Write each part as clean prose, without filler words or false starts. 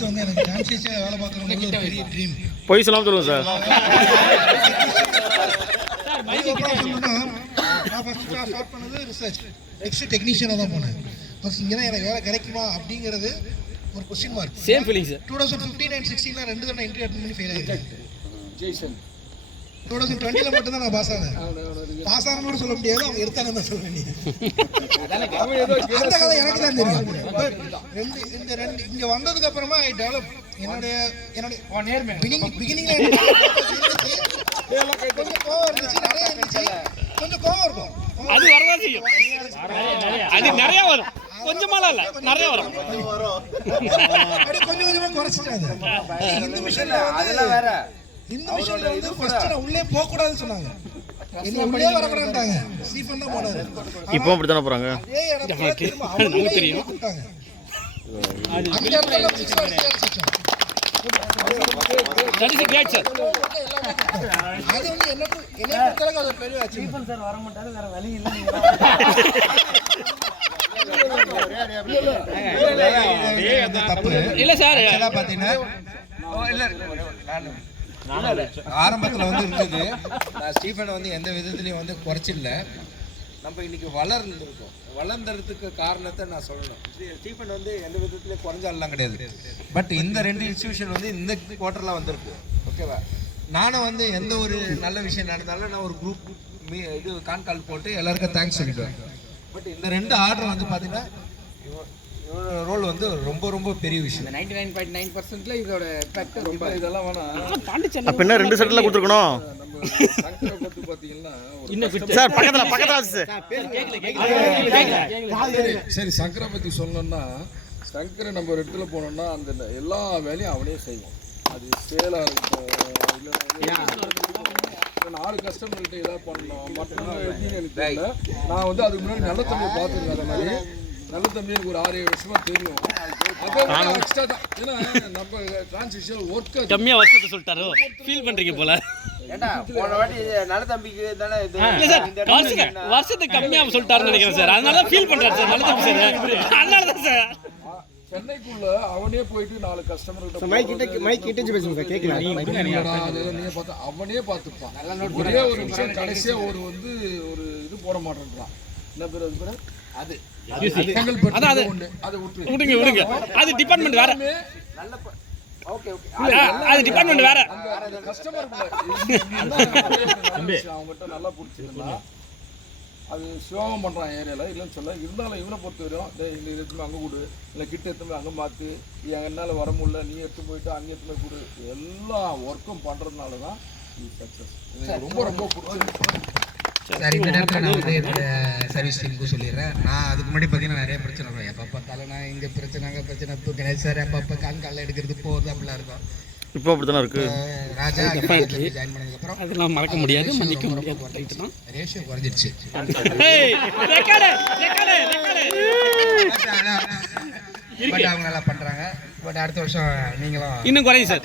வந்து எனக்கு டான்ஸிஸே வேலை பார்க்குறவங்க ஒரு பெரிய ட்ரீம். போய் சொல்லாமல் சொல்லுங்கள் சார். நான் ஃபஸ்ட்டு ஸ்டார்ட் பண்ணது ரிசர்ச், நெக்ஸ்ட் டெக்னீஷியனாக தான் போனேன். ஃபஸ்ட் இங்கே தான் எனக்கு வேலை கிடைக்குமா அப்படிங்கிறது ஒரு question mark. Same feeling sir. 2015 and 16 ரெண்டு தான் இன்டர்வியூ அட்டெண்ட் பண்ணி ஃபெயில் ஆகிருக்கேன். 2020 மட்டும் தான் நான் பாஸ் ஆனேன். பாஸ் ஆனோட சொல்ல முடியாது, அவங்க எடுத்தானே தான் சொல்ல வேண்டியது. அந்த கதை எனக்கு தான் தெரியும். இந்த ரெண்டு இங்கே வந்ததுக்கு அப்புறமா ஐ டெவலப் என்னுடைய பிகினிங்ல கொஞ்சம் கோவம் இருந்துச்சு, நிறைய இருந்துச்சு. கொஞ்சம் கோவம் இருக்கும், அது வரதான் செய்யும். அது நிறைய வரும், கொஞ்சமாலாம் இல்ல, நிறைய வரும். அப்படி கொஞ்சம் கொஞ்சமா குறைச்சிட்டாங்க. இந்த விஷயம்ல அதெல்லாம் வேற. இந்த விஷயம்ல வந்து ஃபர்ஸ்ட் நான் உள்ளே போக கூடாதுன்னு சொன்னாங்க. என்ன உள்ளே வரக்கூடாதுட்டாங்க. ஸ்டீஃபன் தான் போனாரு. இப்போ அப்படி தான போறாங்க. அதே இடத்துல திரும்ப அவங்க தெரியும் கூட்டாங்க. அந்த இடத்துல that is a great sir. அது வந்து என்ன பொறுத்தளவுக்கு அது பெரிய ஆச்சு. ஸ்டீஃபன் சார் வர மாட்டாரு, வேற வழி இல்ல. நீங்க தப்பு இல்ல சார். இதெல்லாம் பாத்தீங்கன்னா ஆரம்பத்தில் வந்து இருந்தது. நான் ஸ்டீஃபனை வந்து எந்த விதத்துலையும் வந்து குறைச்சிடல. நம்ம இன்னைக்கு வளர்ந்துருக்கோம். வளர்ந்ததுக்கு காரணத்தை நான் சொல்லணும். ஸ்டீஃபன் வந்து எந்த விதத்துலையும் குறைஞ்சாலாம் கிடையாது. பட் இந்த ரெண்டு இன்ஸ்டியூஷன் வந்து இந்த குவார்ட்டரில் வந்திருக்கு. ஓகேவா? நானும் வந்து எந்த ஒரு நல்ல விஷயம் நடந்தாலும் நான் ஒரு குரூப் இது கான்கால் போட்டு எல்லாருக்கும் தேங்க்ஸ் சொல்லிடுவேன். பட் இந்த ரெண்டு ஆர்டர் வந்து பார்த்தீங்கன்னா ரோல் வந்து ரொம்ப ரொம்ப பெரிய விஷயம். 99.9%ல இதோட எஃபெக்ட் ரொம்ப. இதெல்லாம் வேணாம். அப்ப என்ன ரெண்டு செட்ல கொடுத்துருக்கணும். சங்கரை பத்தி பாத்தீங்கன்னா சார் பக்கத்துல சரி, சங்கரை பத்தி சொல்லணும்னா, சங்கரை நம்ம ஒரு இடத்துல போனோம்னா அந்த எல்லா வேலையும் அவனே செய்வோம். அது சேலா இருக்கும், இல்லை 4 கஸ்டமர்கிட்ட ஏதாவது பண்ணணும் மட்டும் எனக்கு தெரியல. நான் வந்து அதுக்கு முன்னாடி நல்ல தம்பியை பார்த்துருக்கேன். அந்த மாதிரி நல்ல தம்பி எனக்கு ஒரு 6-7 வருஷமா தெரியும். அதே எக்ஸ்ட்ரா தான். ஏன்னா நம்ம டிரான்சிஷன் ஒர்க் கம்மியா வருஷத்தை சொல்லிட்டாரோ ஃபீல் பண்றீங்க போல. ஏண்டா போன வாட்டி நல்ல தம்பிக்கு தானே இது. இல்ல சார், வருஷத்தை கம்மியா சொல்லிட்டாருன்னு நினைக்கிறேன் சார். அதனால தான் ஃபீல் பண்றாரு சார். நல்ல தம்பி சார். அதனால தான் சார் சென்னைக்குள்ள அவனே போயிட்டு 4 கஸ்டமர்கிட்ட மைக் கிட்ட பேசுங்க சார், கேட்கல. நீ பார்த்தா அவனே பார்த்துப்பான். ஒரே ஒரு விஷயம், கடைசியா ஒரு வந்து ஒரு இது போட மாட்டேன்றான். என்ன பேர் அது? பேர் அது விடுங்க. அது டிபார்ட்மெண்ட் வேற. ஓகே ஓகே, அது டிபார்ட்மெண்ட் வேற. அந்த கஸ்டமர் அவங்ககிட்ட நல்லா பிடிச்சிருந்தா அது சிவகம் பண்ணுறான் ஏரியாவில் இல்லைன்னு சொல்ல. இருந்தாலும் இவனை பொறுத்த வரையும் இந்த எடுத்துமே அங்கே கொடு, இல்லை கிட்ட எடுத்துமே அங்கே மாற்று, என்னால் வர முடியல, நீ எடுத்து போயிட்டு அங்கே எடுத்துமே கொடு. எல்லா ஒர்க்கும் பண்ணுறதுனால தான் இது சக்ஸஸ். எனக்கு ரொம்ப ரொம்ப பிடிச்சிருக்கு சார். இந்த நேரத்தில் நான் வந்து என்னோட சர்வீஸ் டீமுக்கு சொல்லிடுறேன். நான் அதுக்கு முன்னாடி பார்த்தீங்கன்னா நிறைய பிரச்சனை வரும். எப்போ பார்த்தாலும் நான் இங்கே பிரச்சனை அங்கே பிரச்சனை. இப்போ கணேஷ் சார் அப்போ கான்காலில் எடுக்கிறது போகிறது அப்படிலாம் இருக்கும். இப்போ அப்படித்தானே இருக்கு. ராஜா ஜாயின் பண்ணதுக்கப்புறம் அதெல்லாம் மறக்க முடியாது, மன்னிக்க முடியாது. ரேஷியோ குறைஞ்சிருச்சு. பட் அவங்க நல்லா பண்ணுறாங்க. பட் அடுத்த வருஷம் நீங்களும் இன்னும் குறையும் சார்.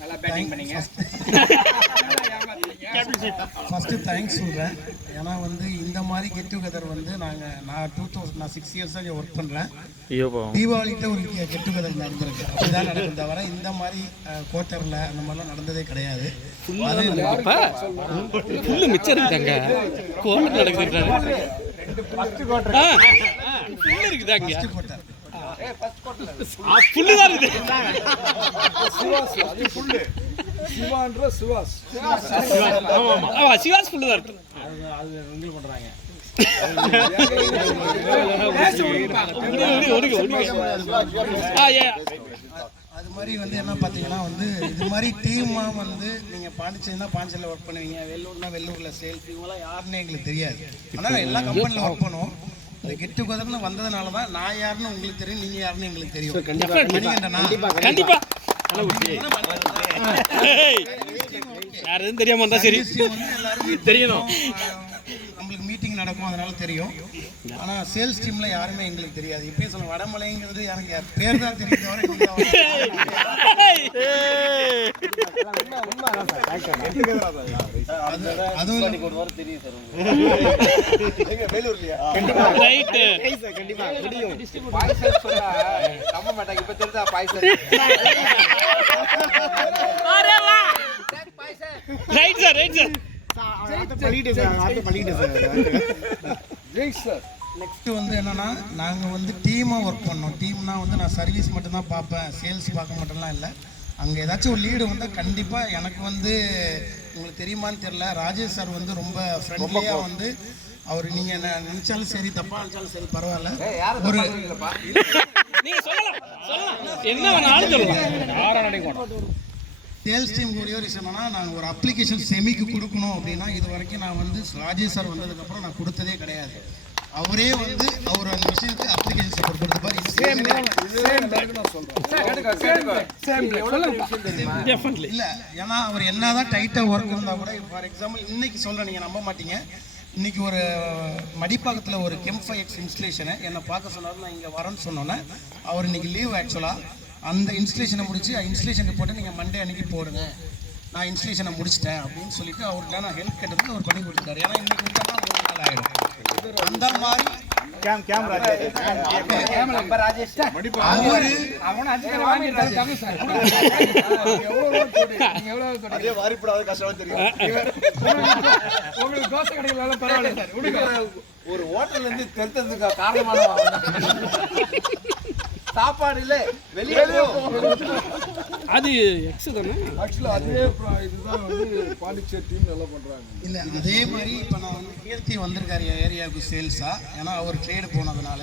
நல்லா பேட்டிங் பண்ணீங்க. ஃபர்ஸ்ட் தேங்க்ஸ் சொல்கிறேன். ஏன்னா வந்து இந்த மாதிரி கெட் டுகெதர் வந்து நான் 6 இயர்ஸ் தான் ஒர்க் பண்ணுறேன். தீபாவளிகிட்ட ஒரு கெட் டுகெதர் நடந்திருக்கு. அப்படிதான் நடக்கும் தவிர இந்த மாதிரி குவார்ட்டரில் அந்த மாதிரிலாம் நடந்ததே கிடையாது. மிச்சம் இருக்காங்க நடக்குது. அது மாதிரி வந்து என்ன பார்த்தீங்கன்னா வந்து இது மாதிரி டீமாக வந்து நீங்கள் பாண்டிச்சேரினா பாண்டிச்சேரியில் ஒர்க் பண்ணுவீங்க, வெள்ளூர்னா வெள்ளூரில் சேல்ஸ், இவங்களாம் யாருன்னு எங்களுக்கு தெரியாது. ஆனால் எல்லா கம்பெனியில் ஒர்க் பண்ணுவோம். இந்த கெட் டுகெதர்னு வந்ததுனால தான் நான் யாருன்னு உங்களுக்கு தெரியும், நீங்கள் யாருன்னு எங்களுக்கு தெரியும். கண்டிப்பா யாரும் தெரியாம இருந்தா சரி தெரியணும். நம்மளுக்கு மீட்டிங் நடக்கும், அதனால தெரியும். ஆனால் சேல்ஸ் டீமில் யாருமே எங்களுக்கு தெரியாது. இப்பயே சொல்ல வடமலைங்கிறது எனக்கு பேர் தான் தெரியும் தவிர எங்களுக்கு அதுவும் ரைட்டு பாய்சல் சொன்னா நம்ப மாட்டாங்க. இப்ப தெரியுதா பாய்சல்? Right sir right sir Jai sir. Next வந்து என்னன்னா, நாங்கள் வந்து டீமாக ஒர்க் பண்ணோம். டீம்னா வந்து நான் சர்வீஸ் மட்டும்தான் பார்ப்பேன், சேல்ஸ் பார்க்க மட்டும்லாம் இல்லை. அங்கே ஏதாச்சும் ஒரு லீடு வந்தால் கண்டிப்பாக எனக்கு வந்து உங்களுக்கு தெரியுமான்னு தெரியல, ராஜேஷ் சார் வந்து ரொம்ப ஃப்ரெண்ட்லியாக வந்து அவர் நீங்கள் என்ன நினச்சாலும் சரி, தப்பாக நினச்சாலும் சரி பரவாயில்ல, ஒரு நீங்க சொல்லலாம் சொல்லலாம் என்ன வேணாலும் சொல்லலாம். சேல்ஸ் டீம் ஒரே ஒரு விஷயம் என்னன்னா, நாங்கள் ஒரு அப்ளிகேஷன் செமிக்கு கொடுக்கணும் அப்படின்னா இது வரைக்கும் நான் வந்து ராஜேஷ் சார் வந்ததுக்கப்புறம் நான் கொடுத்ததே கிடையாது. அவரே வந்து அவர் அந்த விஷயத்துக்கு அப்ளிகேஷன் சப்போர்ட் கொடுத்துப்பார். டெஃபினெட்லி இல்லை, ஏன்னா அவர் என்னதான் டைட்டாக ஒர்க் இருந்தால் கூட, ஃபார் எக்ஸாம்பிள் இன்னைக்கு சொல்கிறேன், நீங்கள் நம்ப மாட்டீங்க, இன்னைக்கு ஒரு மடிப்பாக்கத்தில் ஒரு கெம்5X இன்ஸ்டலேஷனை என்னை பார்க்க சொன்னார். நான் இங்கே வரேன்னு சொன்னோன்னே அவர் இன்னைக்கு லீவ். ஆக்சுவலாக அந்த இன்ஸ்டலேஷனை முடிச்சு இன்ஸ்டலேஷன் ரிப்போர்ட்டை நீங்கள் மண்டே அன்னைக்கு போடுங்க, நான் இன்ஸ்டலேஷனை முடிச்சிட்டேன் அப்படின்னு சொல்லிட்டு அவர்கிட்ட நான் ஹெல்ப் கேட்டதுக்கு அவர் பண்ணி கொடுத்தாரு. ஏன்னா இன்னைக்கு கொடுத்தா 3 நாள் ஆகிடும். அந்த மாதிரி ஒரு ஹோட்டல்ல இருந்து தெரிஞ்சதுக்கு காரணமான சாப்பாடு இல்ல, வெளியே அது எக்ஸ் தானே ஆக்சுவலாக அதே இதுதான் வந்து பாண்டிச்சேரி டீம் நல்லா பண்ணுறாங்க. இல்லை, அதே மாதிரி இப்போ நான் வந்து கீர்த்தி வந்திருக்காரு ஏரியாவுக்கு சேல்ஸாக. ஏன்னா அவர் ட்ரேடு போனதுனால